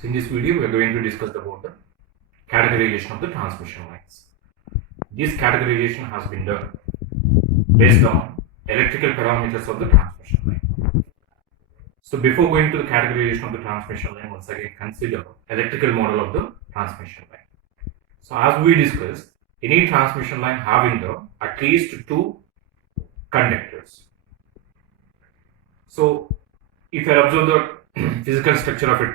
So in this video, we are going to discuss about the categorization of the transmission lines. This categorization has been done based on electrical parameters of the transmission line. So before going to the categorization of the transmission line, once again consider electrical model of the transmission line. So as we discussed, any transmission line having at least two conductors. So if you observe the physical structure of a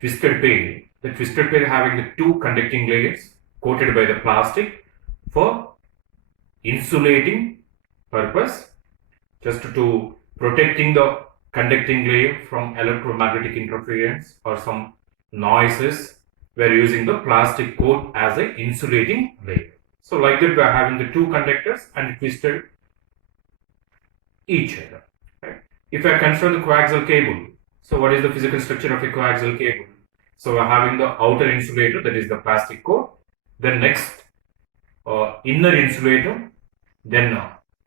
twisted pair, the twisted pair having the two conducting layers coated by the plastic for insulating purpose, just to protecting the conducting layer from electromagnetic interference or some noises. We are using the plastic coat as an insulating layer. So like that, we are having the two conductors and twisted each other. Right? If I consider the coaxial cable, so what is the physical structure of a coaxial cable? So we are having the outer insulator, that is the plastic coat, then next inner insulator, then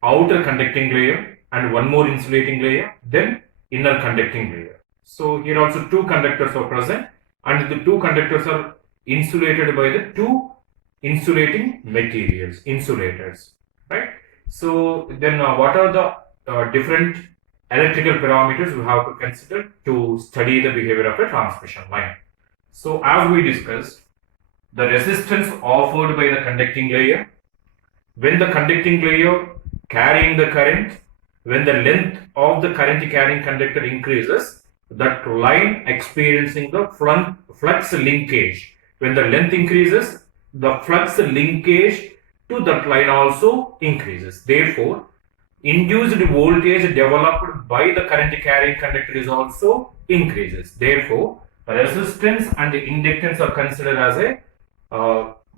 outer conducting layer, and one more insulating layer, then inner conducting layer. So here also two conductors are present, and the two conductors are insulated by the two insulating materials, insulators, right? So then what are the different electrical parameters we have to consider to study the behavior of a transmission line? So as we discussed, the resistance offered by the conducting layer, when the conducting layer carrying the current, when the length of the current carrying conductor increases, that line experiencing the flux linkage. When the length increases, the flux linkage to that line also increases. Therefore, induced voltage developed by the current carrying conductor is also increases. Therefore, resistance and inductance are considered as a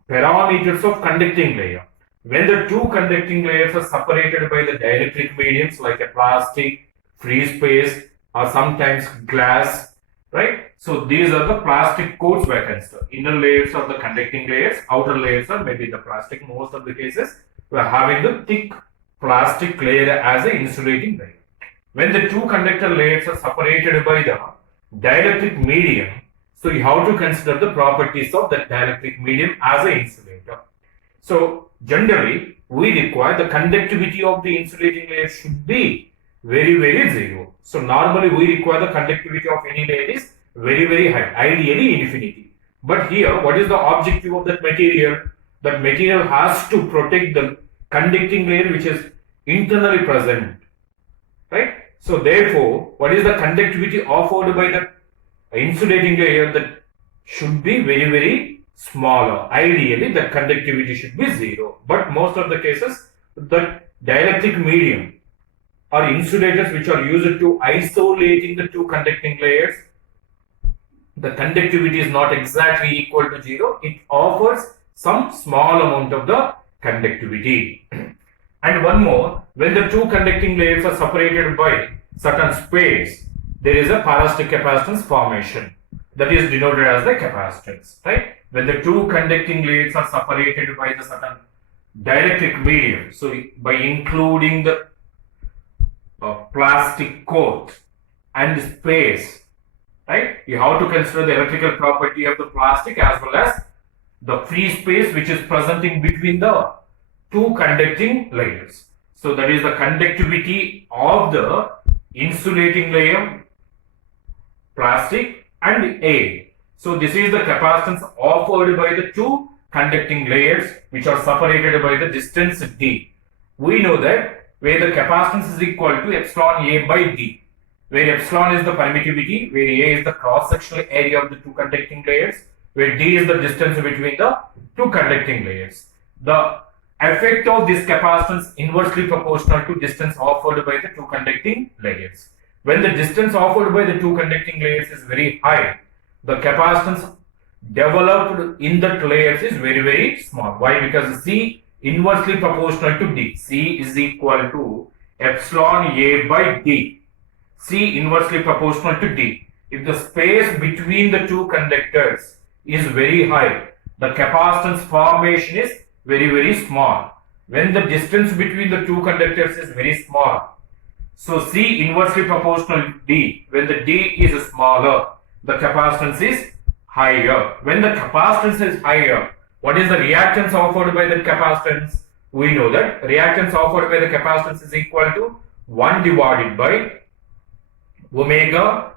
parameters of conducting layer. When the two conducting layers are separated by the dielectric mediums like a plastic, free space, or sometimes glass, right? So these are the plastic coats we are considered. Inner layers are the conducting layers, outer layers are maybe the plastic. Most of the cases we are having the thick plastic layer as an insulating layer. When the two conductor layers are separated by the dielectric medium, so you have to consider the properties of that dielectric medium as an insulator. So generally, we require the conductivity of the insulating layer should be very zero. So normally we require the conductivity of any layer is very high, ideally infinity. But here, what is the objective of that material? That material has to protect the conducting layer which is internally present, right? So therefore, what is the conductivity offered by the insulating layer? That should be very smaller. Ideally, the conductivity should be zero. But most of the cases, the dielectric medium or insulators which are used to isolating the two conducting layers, the conductivity is not exactly equal to zero. It offers some small amount of the conductivity. And one more, when the two conducting layers are separated by certain space, there is a parasitic capacitance formation. That is denoted as the capacitance, right? When the two conducting layers are separated by the certain dielectric medium, so by including the plastic coat and space, right? You have to consider the electrical property of the plastic as well as the free space which is present in between the two conducting layers. So that is the conductivity of the insulating layer, plastic and air. So this is the capacitance offered by the two conducting layers which are separated by the distance d. We know that where the capacitance is equal to epsilon A by D, where epsilon is the permittivity, where A is the cross-sectional area of the two conducting layers, where D is the distance between the two conducting layers. The effect of this capacitance inversely proportional to distance offered by the two conducting layers. When the distance offered by the two conducting layers is very high, the capacitance developed in that layers is very small. Why? Because C inversely proportional to D. C is equal to epsilon A by D. C inversely proportional to D. If the space between the two conductors is very high, the capacitance formation is very small. When the distance between the two conductors is very small, so C inversely proportional to D, when the D is smaller, the capacitance is higher. When the capacitance is higher, what is the reactance offered by the capacitance? We know that reactance offered by the capacitance is equal to 1 divided by omega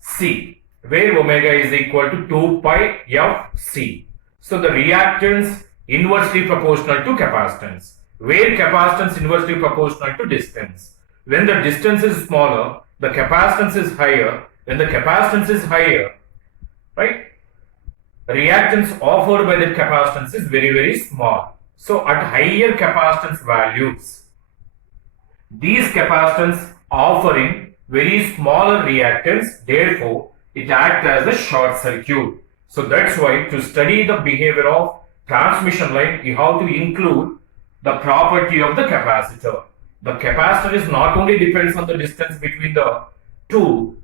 C, where omega is equal to 2 pi f C. So the reactance inversely proportional to capacitance, where capacitance inversely proportional to distance. When the distance is smaller, the capacitance is higher. When the capacitance is higher, right, reactance offered by the capacitance is very, very small. So at higher capacitance values, these capacitance offering very smaller reactance, therefore it acts as a short circuit. So that's why to study the behavior of transmission line, you have to include the property of the capacitor. The capacitor is not only depends on the distance between the two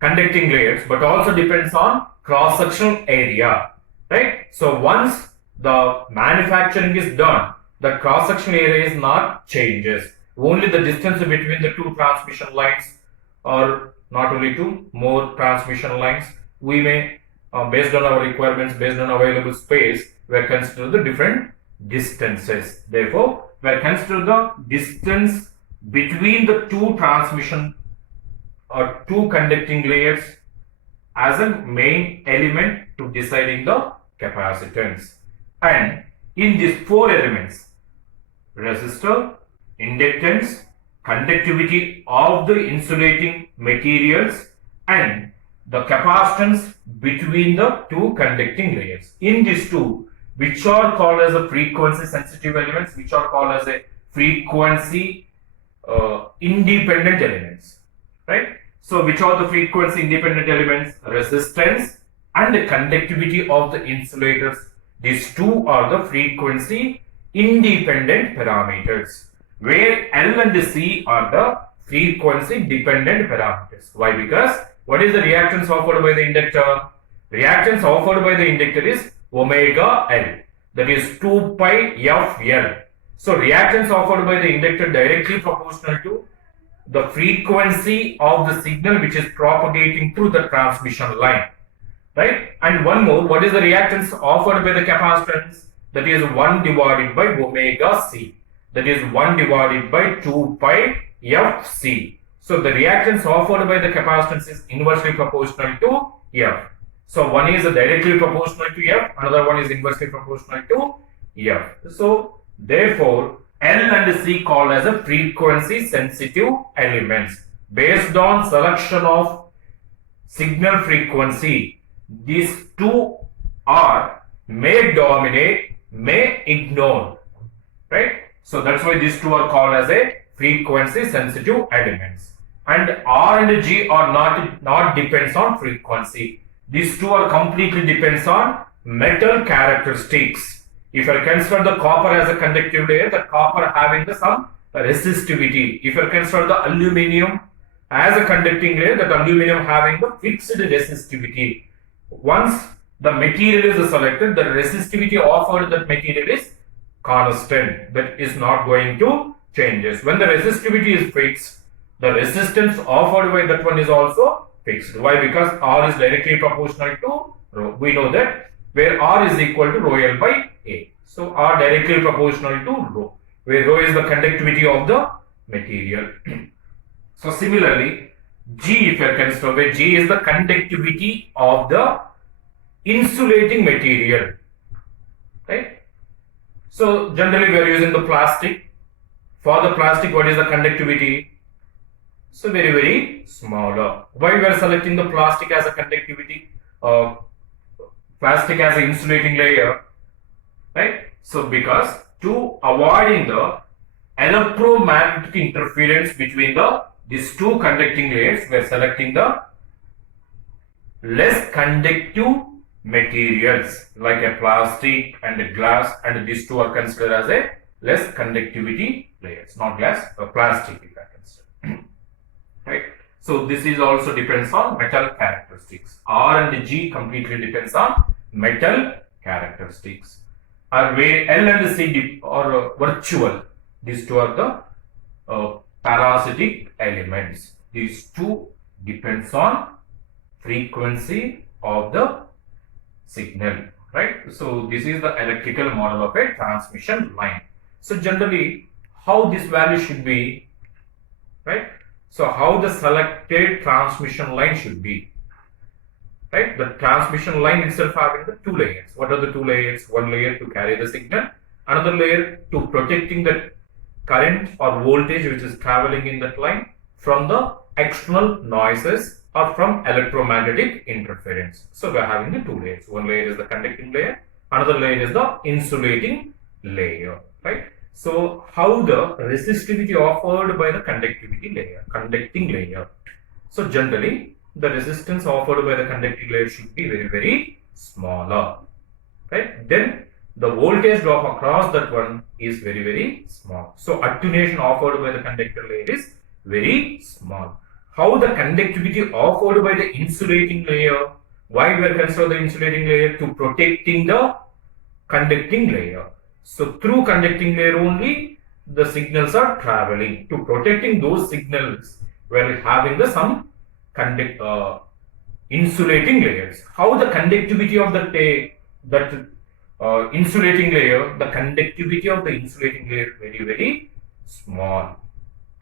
conducting layers, but also depends on cross-sectional area, right? So once the manufacturing is done, the cross-sectional area is not changes. Only the distance between the two transmission lines, or not only two, more transmission lines, we may, based on our requirements, based on available space, we consider the different distances. Therefore, we consider the distance between the two transmission or two conducting layers as a main element to deciding the capacitance. And in these four elements, resistor, inductance, conductivity of the insulating materials, and the capacitance between the two conducting layers. In these two, which are called as a frequency sensitive elements, which are called as a frequency independent elements, right? So which are the frequency independent elements? Resistance and the conductivity of the insulators. These two are the frequency independent parameters, where L and C are the frequency dependent parameters. Why? Because what is the reactance offered by the inductor? Reactance offered by the inductor is omega L, that is 2 pi f L. So reactance offered by the inductor directly proportional to the frequency of the signal which is propagating through the transmission line, right? And one more, what is the reactance offered by the capacitance? That is 1 divided by omega C, that is 1 divided by 2 pi f C. So the reactance offered by the capacitance is inversely proportional to f. So one is directly proportional to f, another one is inversely proportional to f. So therefore L and C called as a frequency sensitive elements. Based on selection of signal frequency, these two are may dominate, may ignore, right? So that's why these two are called as a frequency sensitive elements. And R and G are not depends on frequency. These two are completely depends on metal characteristics. If I consider the copper as a conductive layer, the copper having some resistivity. If I consider the aluminum as a conducting layer, that aluminum having the fixed resistivity. Once the material is selected, the resistivity offered that material is constant, that is not going to changes. When the resistivity is fixed, the resistance offered by that one is also fixed. Why? Because R is directly proportional to rho. We know that where R is equal to rho L by A. So R directly proportional to rho, where rho is the conductivity of the material. So similarly, G, if you consider, where G is the conductivity of the insulating material, right? So generally we are using the plastic. For the plastic, what is the conductivity? So very, very smaller. Why we are selecting the plastic as a conductivity? Plastic as an insulating layer, right? So because to avoiding the electromagnetic interference between these two conducting layers, we are selecting the less conductive materials like a plastic and a glass, and these two are considered as a less conductivity layers, not glass, plastic if I consider, right? So this is also depends on metal characteristics. R and G completely depends on metal characteristics. Or where L and C are virtual. These two are the parasitic elements. These two depends on frequency of the signal, right? So this is the electrical model of a transmission line. So generally, how this value should be, right? So how the selected transmission line should be, right? The transmission line itself having the two layers. What are the two layers? One layer to carry the signal, another layer to protecting the current or voltage which is traveling in that line from the external noises or from electromagnetic interference. So we are having the two layers. One layer is the conducting layer, another layer is the insulating layer, right? So how the resistivity offered by the conducting layer. So generally the resistance offered by the conducting layer should be very, very smaller, right? Then the voltage drop across that one is very, very small. So attenuation offered by the conductor layer is very small. How the conductivity offered by the insulating layer? Why we are considering the insulating layer? To protecting the conducting layer. So through conducting layer only the signals are traveling. To protecting those signals, we are having the some insulating layers. How the conductivity of the insulating layer, the conductivity of the insulating layer very, very small,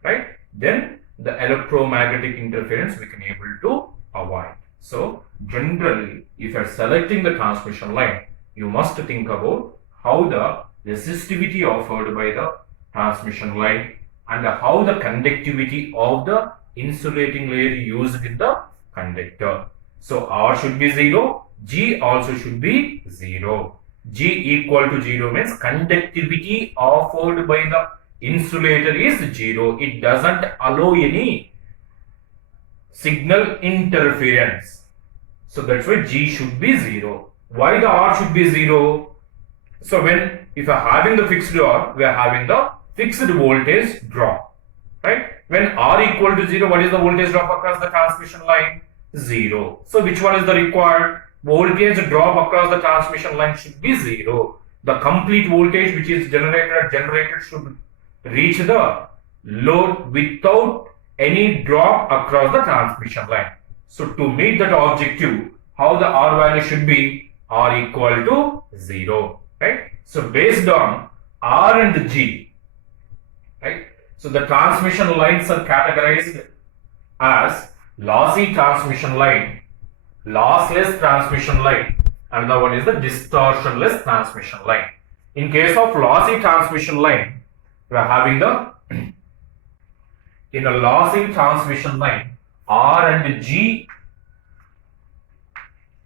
right? Then the electromagnetic interference we can able to avoid. So generally, if you are selecting the transmission line, you must think about how the resistivity offered by the transmission line and how the conductivity of the insulating layer used in the conductor. So R should be 0, G also should be 0. G equal to 0 means conductivity offered by the insulator is 0. It doesn't allow any signal interference. So that's why G should be 0. Why the R should be 0? So when if you are having the fixed R, we are having the fixed voltage drop, right? When R equal to 0, what is the voltage drop across the transmission line? 0. So which one is the required? Voltage drop across the transmission line should be 0. The complete voltage which is generated should reach the load without any drop across the transmission line. So to meet that objective, how the R value should be? R equal to 0, right? So based on R and G, right? So the transmission lines are categorized as lossy transmission line, lossless transmission line, and the one is the distortionless transmission line. In case of lossy transmission line, we are having the in a lossy transmission line, R and G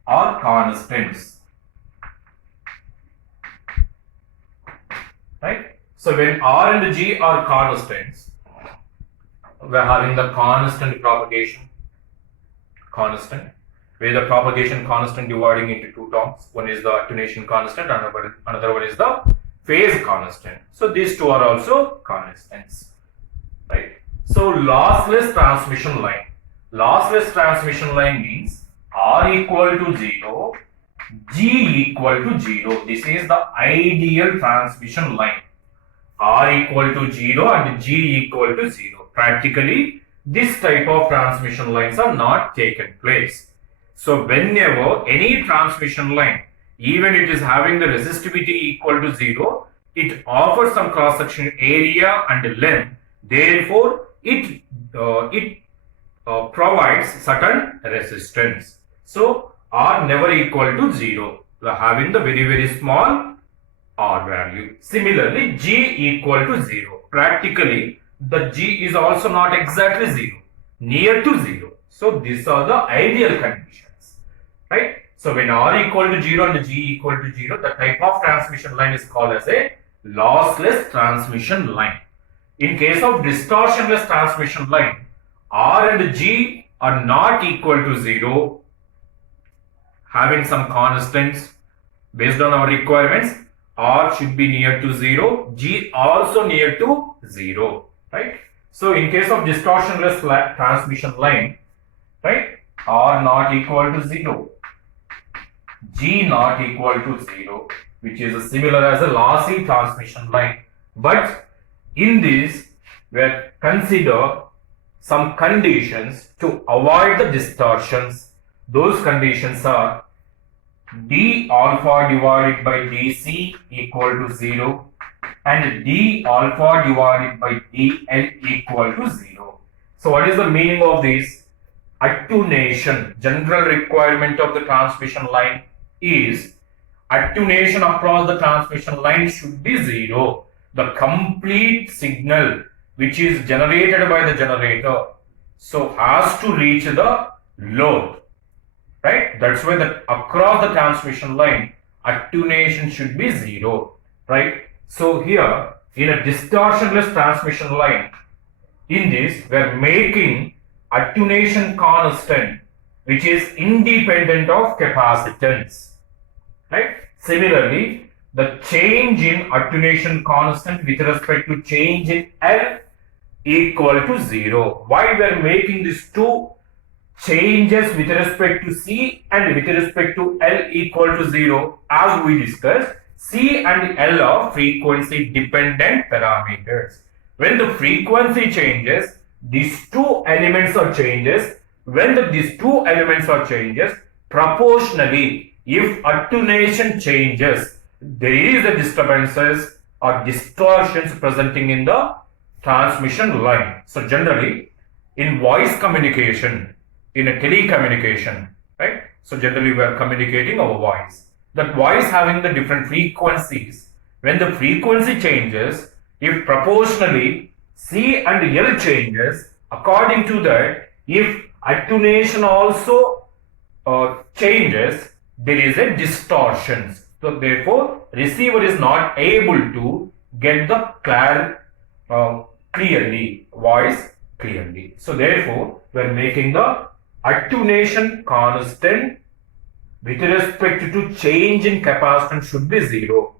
are constants, right? So when R and G are constants, we are having the constant propagation constant, where the propagation constant dividing into two terms. One is the attenuation constant, another one is the phase constant. So these two are also constants, right? So lossless transmission line. Lossless transmission line means R equal to 0, G equal to 0. This is the ideal transmission line. R equal to 0 and G equal to 0. Practically, this type of transmission lines are not taken place. So whenever any transmission line, even it is having the resistivity equal to 0, it offers some cross-section area and length. Therefore, it provides certain resistance. So R never equal to 0. We are having the very, very small R value. Similarly, G equal to 0. Practically, the G is also not exactly 0, near to 0. So these are the ideal conditions, right? So when R equal to 0 and G equal to 0, the type of transmission line is called as a lossless transmission line. In case of distortionless transmission line, R and G are not equal to 0, having some constants. Based on our requirements, R should be near to 0, G also near to 0, right? So in case of distortionless transmission line, right, R not equal to 0, G not equal to 0, which is similar as a lossy transmission line. But in this, we consider some conditions to avoid the distortions. Those conditions are d alpha divided by dc equal to 0 and d alpha divided by dl equal to 0. So what is the meaning of this? Attenuation, general requirement of the transmission line is attenuation across the transmission line should be 0. The complete signal which is generated by the generator so has to reach the load, right? That's why the across the transmission line attenuation should be 0, right? So here in a distortionless transmission line, in this we are making attenuation constant which is independent of capacitance, right? Similarly, the change in attenuation constant with respect to change in L equal to 0. Why we are making these two changes with respect to C and with respect to L equal to 0? As we discussed, C and L are frequency dependent parameters. When the frequency changes, these two elements are changes. When these two elements are changes, proportionally, if attenuation changes, there is a disturbances or distortions presenting in the transmission line. So generally, in voice communication, in a telecommunication, right? So generally we are communicating over voice. That voice having the different frequencies. When the frequency changes, if proportionally C and L changes, according to that, if attenuation also changes, there is a distortion. So therefore, receiver is not able to get the voice clearly. So therefore, we are making the attenuation constant with respect to change in capacitance should be 0.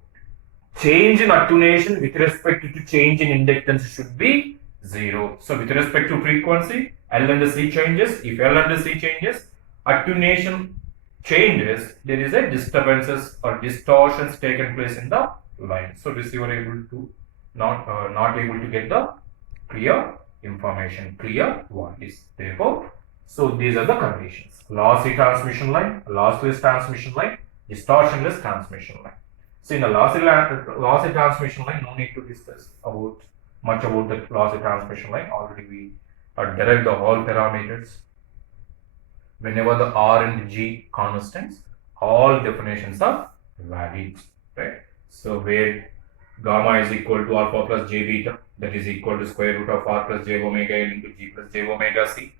Change in attenuation with respect to change in inductance should be 0. So with respect to frequency, L and C changes. If L and C changes, attenuation changes, there is a disturbances or distortions taken place in the line. So receiver able to not able to get the clear information, clear voice. Therefore, so these are the conditions: lossy transmission line, lossless transmission line, distortionless transmission line. So in the lossy transmission line, no need to discuss much about the lossy transmission line. Already we derived the whole parameters. Whenever the R and G constants, all definitions are valid, right? So where gamma is equal to alpha plus j beta, that is equal to square root of R plus j omega L into G plus j omega C,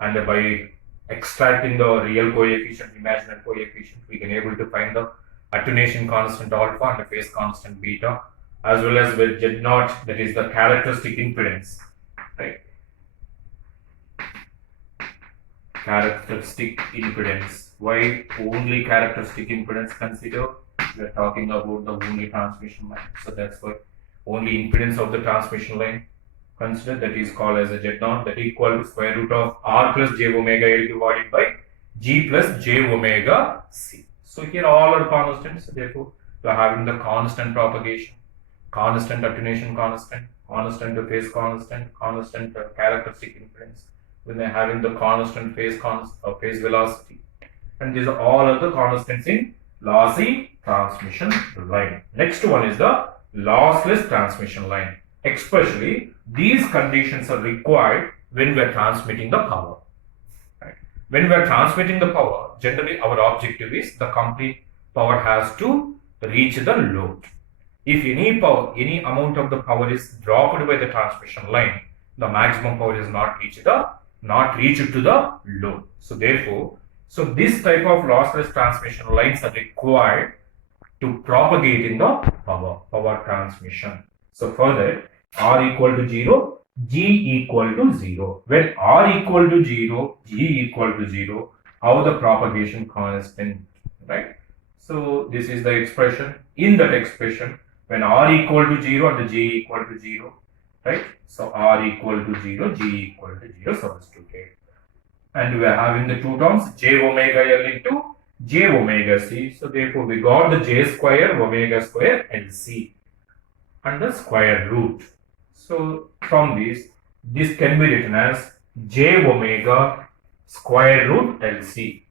and by extracting the real coefficient, imaginary coefficient, we can able to find the attenuation constant alpha and the phase constant beta, as well as with Z naught, that is the characteristic impedance, right? Characteristic impedance. Why only characteristic impedance consider? We are talking about the only transmission line. So that's why only impedance of the transmission line consider, that is called as a Z naught, that equal to square root of R plus j omega L divided by G plus j omega C. So here all are constants, therefore we are having the constant propagation, constant attenuation constant, constant phase constant, constant characteristic impedance. When they are having the constant phase velocity, and these are all other constants in lossy transmission line. Next one is the lossless transmission line. Especially these conditions are required when we are transmitting the power. Right? When we are transmitting the power, generally our objective is the complete power has to reach the load. If any amount of the power is dropped by the transmission line, the maximum power is not reached to the load. So therefore, this type of lossless transmission lines are required to propagate in the power transmission. So further, R equal to 0, G equal to 0. When R equal to 0, G equal to 0, how the propagation constant, right? So this is the expression. In that expression, when R equal to 0 and the G equal to 0, right? So R equal to 0, G equal to 0 substituted. And we are having the two terms, j omega L into j omega C. So therefore we got the j square omega square L C and the square root. So from this can be written as j omega square root LC.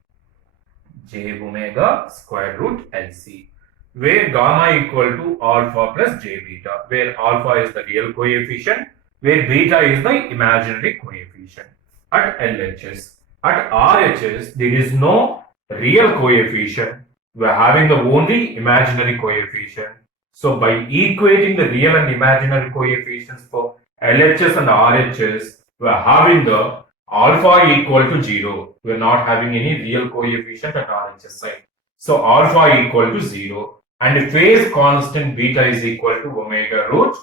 J omega square root LC, where gamma equal to alpha plus j beta, where alpha is the real coefficient, where beta is the imaginary coefficient at LHS. At RHS, there is no real coefficient. We are having the only imaginary coefficient. So by equating the real and imaginary coefficients for LHS and RHS, we are having the alpha equal to 0. We are not having any real coefficient at RHS side. So alpha equal to 0 and phase constant beta is equal to omega root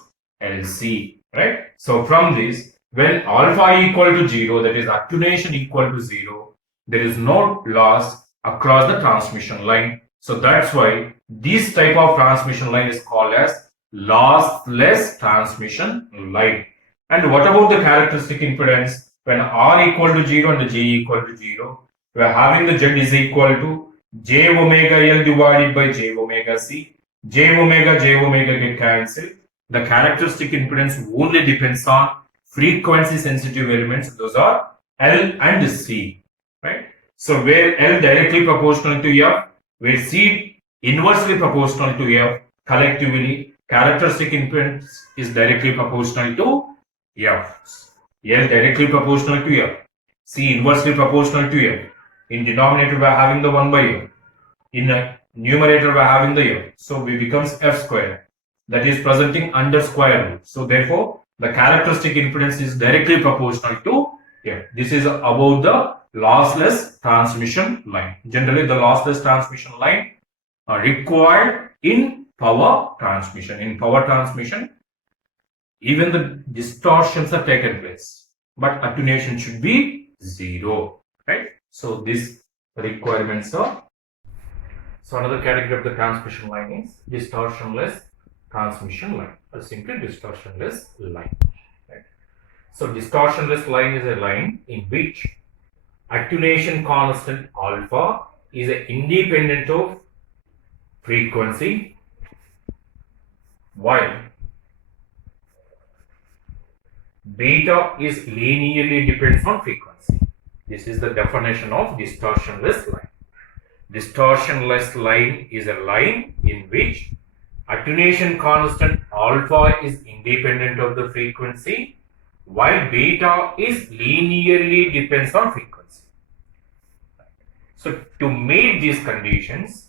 LC. Right? So from this, when alpha equal to 0, that is attenuation equal to 0, there is no loss across the transmission line. So that's why this type of transmission line is called as lossless transmission line. And what about the characteristic impedance? When R equal to 0 and J equal to 0, we are having the Z is equal to J omega L divided by J omega C. J omega get cancelled. The characteristic impedance only depends on frequency sensitive elements. Those are L and C. Right? So where L directly proportional to F, where C inversely proportional to F, collectively characteristic impedance is directly proportional to F. L directly proportional to F, C inversely proportional to F. In denominator we are having the 1 by F. In numerator we are having the F. So we becomes F square, that is presenting under square root. So therefore the characteristic impedance is directly proportional to F. This is about the lossless transmission line. Generally the lossless transmission line are required in power transmission. In power transmission, even the distortions are taken place, but attenuation should be 0, right? So these requirements are. So another category of the transmission line is distortionless transmission line, or simply distortionless line. Right? So distortionless line is a line in which attenuation constant alpha is independent of frequency, while beta is linearly depends on frequency. This is the definition of distortionless line. Distortionless line is a line in which attenuation constant alpha is independent of the frequency, while beta is linearly depends on frequency. So to meet these conditions,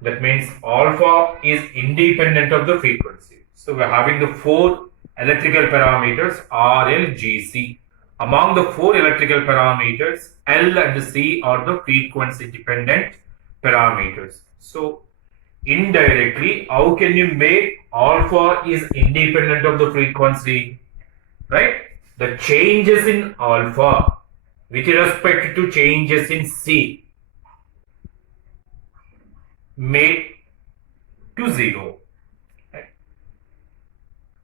that means alpha is independent of the frequency. So we are having the 4 electrical parameters R, L, G, C. Among the 4 electrical parameters, L and C are the frequency dependent parameters. So indirectly, how can you make alpha is independent of the frequency? Right? The changes in alpha with respect to changes in C made to 0.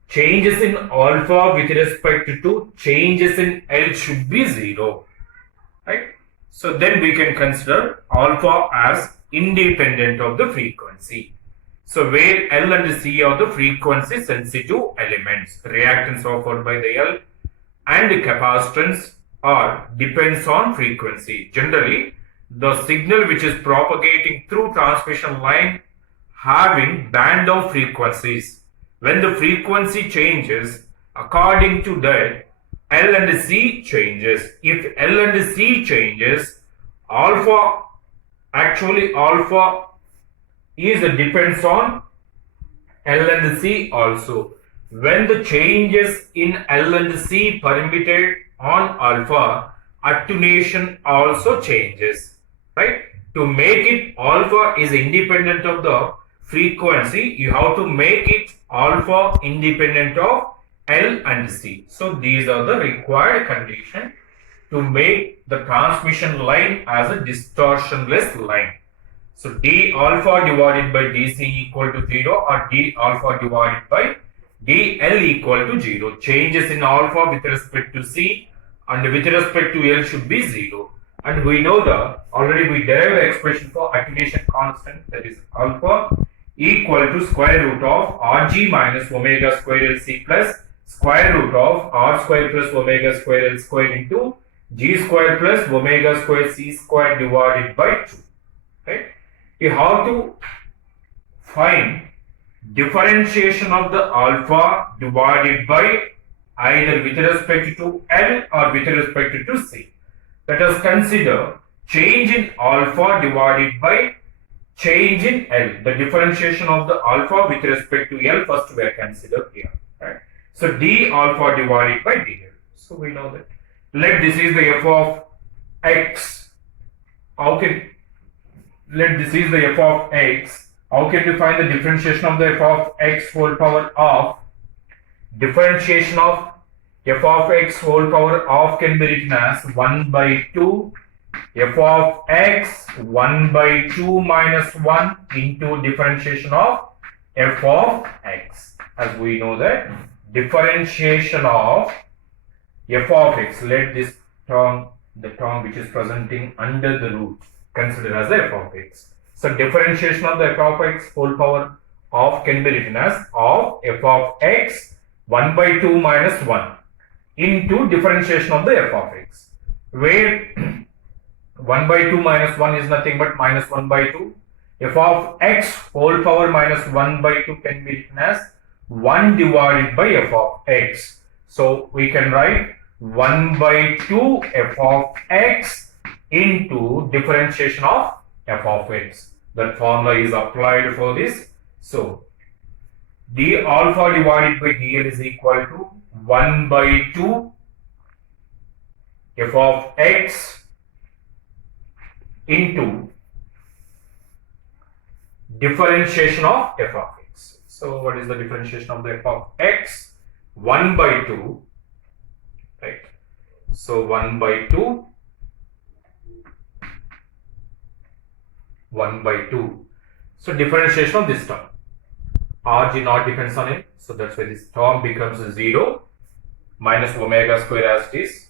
Changes in alpha with respect to changes in L should be 0. Right? So then we can consider alpha as independent of the frequency. So where L and C are the frequency sensitive elements, reactance offered by the L and capacitance are depends on frequency. Generally, the signal which is propagating through transmission line having band of frequencies. When the frequency changes, according to that, L and C changes. If L and C changes, alpha is depends on L and C also. When the changes in L and C permitted on alpha, attenuation also changes. Right? To make it alpha is independent of the frequency, you have to make it alpha independent of L and C. So these are the required conditions to make the transmission line as a distortionless line. So d alpha divided by dc equal to 0 or d alpha divided by dl equal to 0. Changes in alpha with respect to C and with respect to L should be 0. And we know already we derived the expression for attenuation constant, that is alpha equal to square root of Rg minus omega square Lc plus square root of r square plus omega square L square into g square plus omega square c square divided by 2. Right? You have to find differentiation of the alpha divided by either with respect to L or with respect to C. Let us consider change in alpha divided by change in L. The differentiation of the alpha with respect to L first we are considered here. Right? So d alpha divided by dl. So we know that. Let this is the f of x. Let this is the f of x. How can we find the differentiation of the f of x whole power of? Differentiation of f of x whole power of can be written as 1 by 2 f of x 1 by 2 minus 1 into differentiation of f of x. As we know that differentiation of f of x, let this term, the term which is presenting under the root, consider as the f of x. So differentiation of the f of x whole power of can be written as of f of x 1 by 2 minus 1 into differentiation of the f of x, where 1 by 2 minus 1 is nothing but minus 1 by 2. F of x whole power minus 1 by 2 can be written as 1 divided by f of x. So we can write 1 by 2 f of x into differentiation of f of x. That formula is applied for this. So d alpha divided by dl is equal to 1 by 2 f of x into differentiation of f of x. So what is the differentiation of the f of x? 1 by 2, right? So 1 by 2, 1 by 2. So differentiation of this term. Rg not depends on it. So that's why this term becomes 0 minus omega square as it is.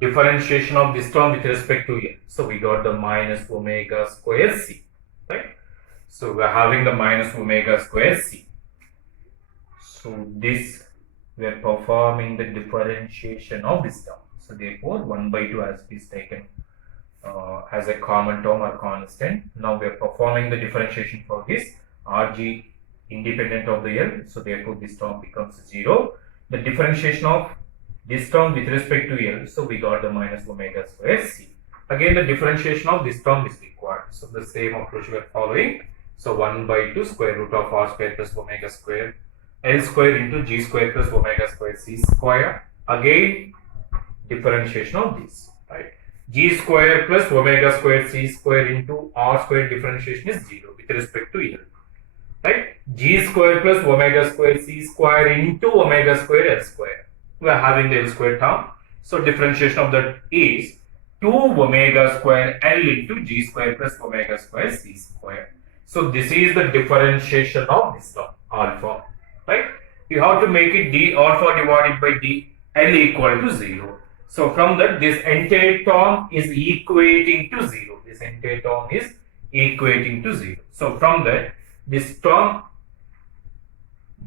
Differentiation of this term with respect to L. So we got the minus omega square c. Right? So we are having the minus omega square c. So this we are performing the differentiation of this term. So therefore 1 by 2 as it is taken as a common term or constant. Now we are performing the differentiation for this Rg independent of the L. So therefore this term becomes 0. The differentiation of this term with respect to L. So we got the minus omega square c. Again the differentiation of this term is required. So the same approach we are following. So 1 by 2 square root of r square plus omega square L square into g square plus omega square c square. Again differentiation of this, right? G square plus omega square c square into r square differentiation is 0 with respect to L, right? G square plus omega square c square into omega square L square. We are having the L square term. So differentiation of that is 2 omega square L into g square plus omega square c square. So this is the differentiation of this term alpha, right? You have to make it d alpha divided by d L equal to 0. So from that this entire term is equating to 0. This entire term is equating to 0. So from that this term,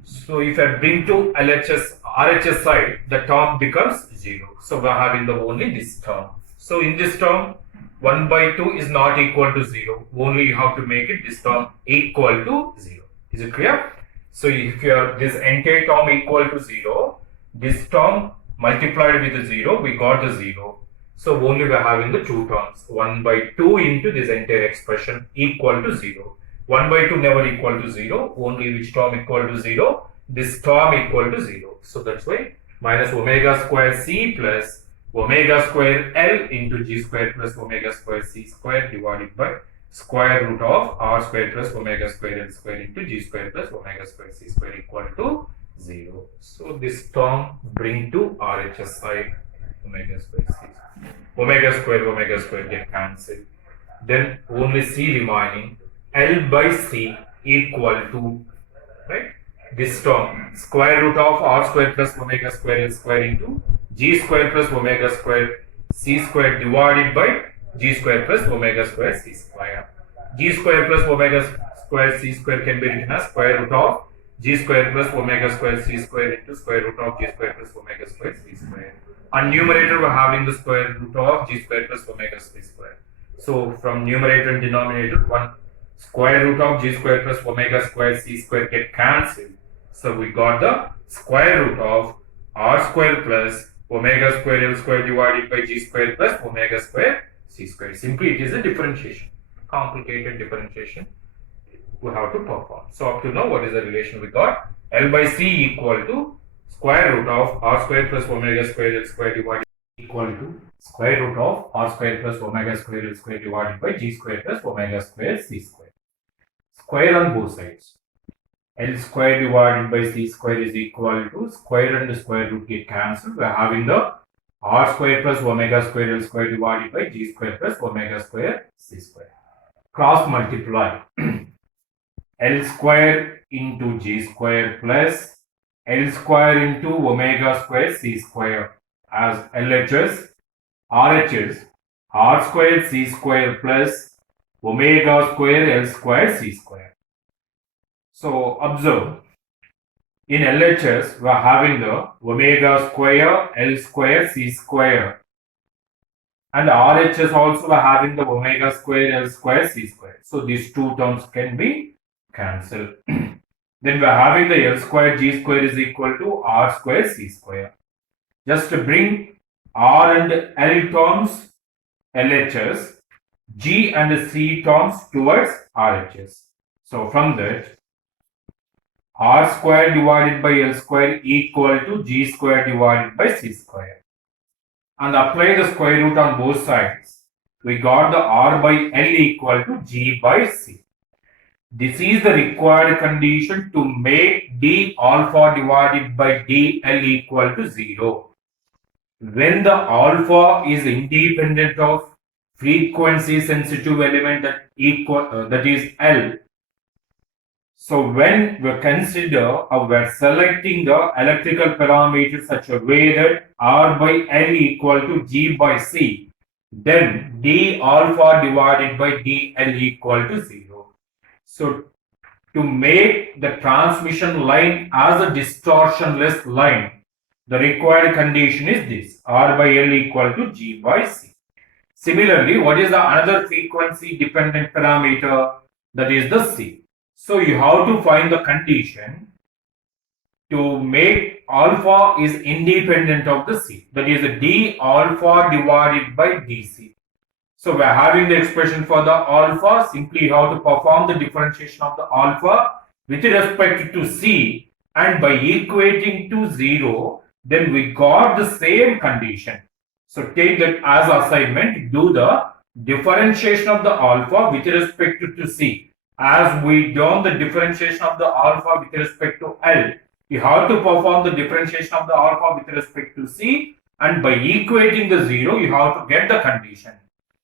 so if I bring to RHS side, the term becomes 0. So we are having the only this term. So in this term 1 by 2 is not equal to 0. Only you have to make it this term equal to 0. Is it clear? So if you are this entire term equal to 0, this term multiplied with the 0, we got the 0. So only we are having the two terms. 1 by 2 into this entire expression equal to 0. 1 by 2 never equal to 0. Only which term equal to 0? This term equal to 0. So that's why minus omega square c plus omega square L into g square plus omega square c square divided by square root of r square plus omega square L square into g square plus omega square c square equal to 0. So this term bring to RHS side omega square c. Omega square get cancelled. Then only c remaining. L by c equal to, right, this term square root of r square plus omega square L square into g square plus omega square c square divided by g square plus omega square c square. G square plus omega square c square can be written as square root of g square plus omega square c square into square root of g square plus omega square c square. On numerator, we're having the square root of g square plus omega c square. So from numerator and denominator, one square root of g square plus omega square c square get cancelled. So we got the square root of r square plus omega square L square divided by g square plus omega square c square. Simply it is a differentiation. Complicated differentiation we have to perform. So up to now, what is the relation we got? L by C equal to square root of r square plus omega square L square divided equal to square root of r square plus omega square L square divided by g square plus omega square c square. Square on both sides. L square divided by c square is equal to square and square root get cancelled. We are having the r square plus omega square L square divided by g square plus omega square c square. Cross multiply. L square into g square plus L square into omega square c square as LHS, RHS, r square c square plus omega square L square c square. So observe, in LHS we are having the omega square L square c square, and RHS also we are having the omega square L square c square. So these two terms can be cancelled. Then we are having the L square g square is equal to r square c square. Just to bring r and L terms LHS, g and c terms towards RHS. So from that, r square divided by L square equal to g square divided by c square. And apply the square root on both sides. We got the r by L equal to g by c. This is the required condition to make d alpha divided by dl equal to 0. When the alpha is independent of frequency sensitive element that is L. So when we consider we're selecting the electrical parameter such a way that r by L equal to g by c, then d alpha divided by dl equal to 0. So to make the transmission line as a distortionless line, the required condition is this: r by L equal to g by c. Similarly, what is the another frequency dependent parameter? That is the c. So you have to find the condition to make alpha is independent of the c. That is d alpha divided by dc. So we are having the expression for the alpha. Simply you have to perform the differentiation of the alpha with respect to c, and by equating to 0, then we got the same condition. So take that as assignment. Do the differentiation of the alpha with respect to c. As we done the differentiation of the alpha with respect to L, you have to perform the differentiation of the alpha with respect to c, and by equating the 0, you have to get the condition.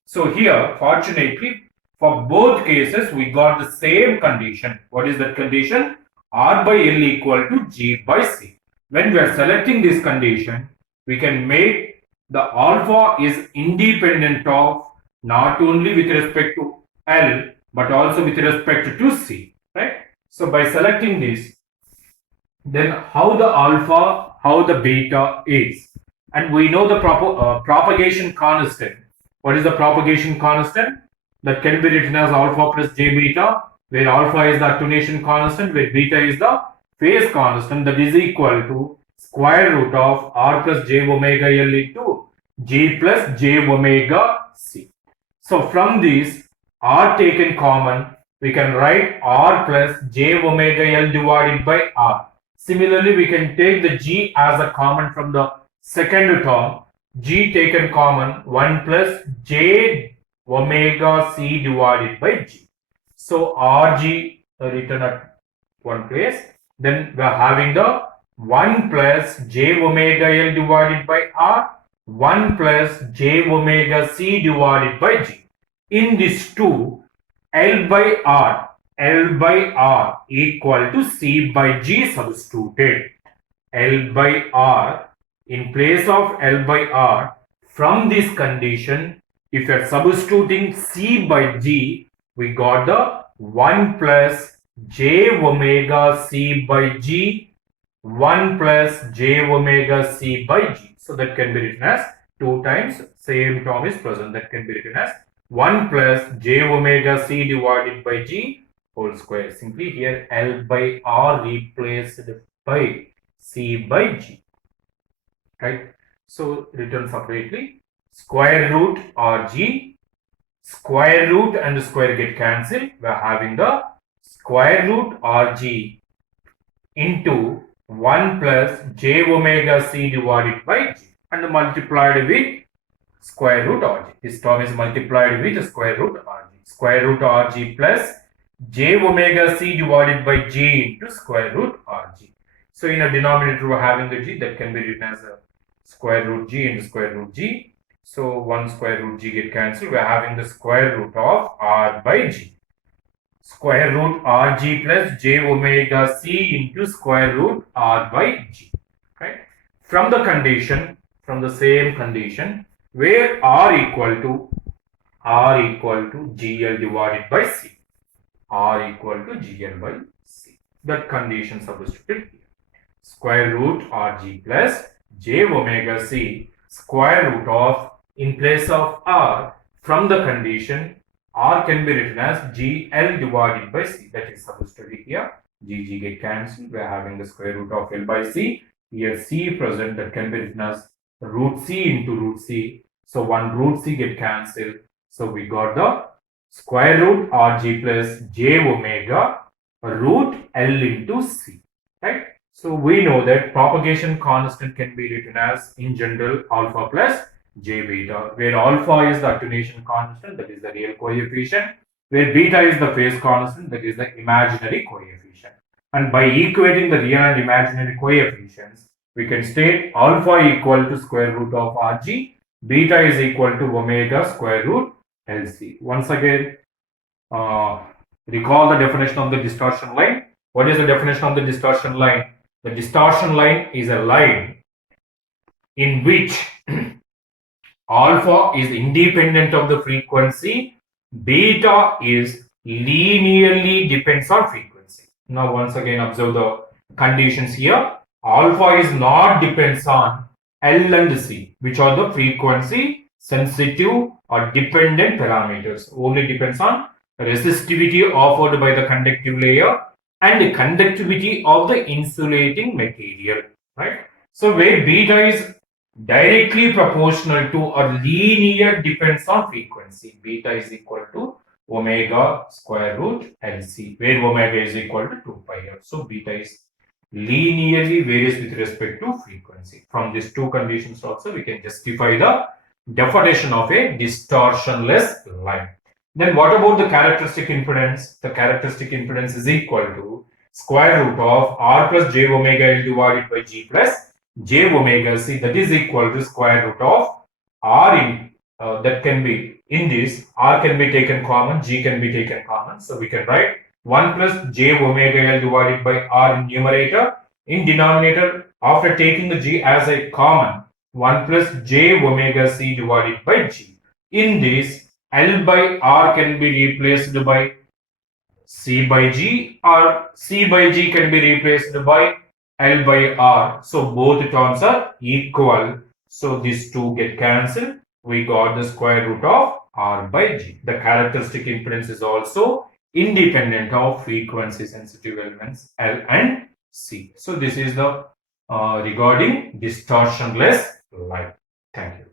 So here, fortunately, for both cases, we got the same condition. What is that condition? R by L equal to G by C. When we are selecting this condition, we can make the alpha is independent of not only with respect to L, but also with respect to C, right? So by selecting this, then how the alpha, how the beta is. And we know the propagation constant. What is the propagation constant? That can be written as alpha plus j beta, where alpha is the attenuation constant, where beta is the phase constant, that is equal to square root of r plus j omega L into g plus j omega c. So from this, r taken common, we can write r plus j omega L divided by r. Similarly, we can take the g as a common from the second term. G taken common, 1 plus j omega c divided by g. So rg written at one place. Then we are having the 1 plus j omega L divided by r, 1 plus j omega c divided by g. In this two, L by R equal to c by g substituted. L by R in place of L by R. From this condition, if you are substituting c by g, we got the 1 plus j omega c by g 1 plus j omega c by g. So that can be written as 2 times same term is present. That can be written as 1 plus j omega c divided by g whole square. Simply here L by R replaced by c by g. Right? So written separately. Square root RG, square root and square get cancelled. We are having the square root RG into 1 plus j omega c divided by g and multiplied with square root RG. This term is multiplied with square root RG. Square root RG plus j omega c divided by g into square root RG. So in a denominator we are having the g, that can be written as a square root g into square root g. So 1 square root g get cancelled. We are having the square root of r by g. Square root rg plus j omega c into square root r by g. Right? From the condition, from the same condition, where r equal to gl divided by c. R equal to gl by c. That condition substituted here. Square root rg plus j omega c square root of, in place of r, from the condition r can be written as gl divided by c. That is substituted here. G get cancelled. We are having the square root of L by c. Here c present, that can be written as root c into root c. So 1 root c get cancelled. So we got the square root rg plus j omega root L into c. Right? So we know that propagation constant can be written as, in general, alpha plus j beta, where alpha is the attenuation constant, that is the real coefficient, where beta is the phase constant, that is the imaginary coefficient. And by equating the real and imaginary coefficients, we can state alpha equal to square root of Rg, beta is equal to omega square root Lc. Once again, recall the definition of the distortion line. What is the definition of the distortion line? The distortion line is a line in which alpha is independent of the frequency, beta is linearly depends on frequency. Now once again observe the conditions here. Alpha is not depends on L and C, which are the frequency sensitive or dependent parameters. Only depends on resistivity offered by the conductive layer and the conductivity of the insulating material. Right? So where beta is directly proportional to or linear depends on frequency. Beta is equal to omega square root Lc, where omega is equal to 2 pi f. So beta is linearly varies with respect to frequency. From these two conditions also we can justify the definition of a distortionless line. Then what about the characteristic impedance? The characteristic impedance is equal to square root of r plus j omega L divided by g plus j omega c, that is equal to square root of r in that can be, in this r can be taken common, g can be taken common. So we can write 1 plus j omega L divided by r in numerator. In denominator, after taking the g as a common, 1 plus j omega c divided by g. In this, L by r can be replaced by c by g, or c by g can be replaced by L by R. So both terms are equal. So these two get cancelled. We got the square root of R by G. The characteristic impedance is also independent of frequency sensitive elements L and C. So this is the regarding distortionless line. Thank you.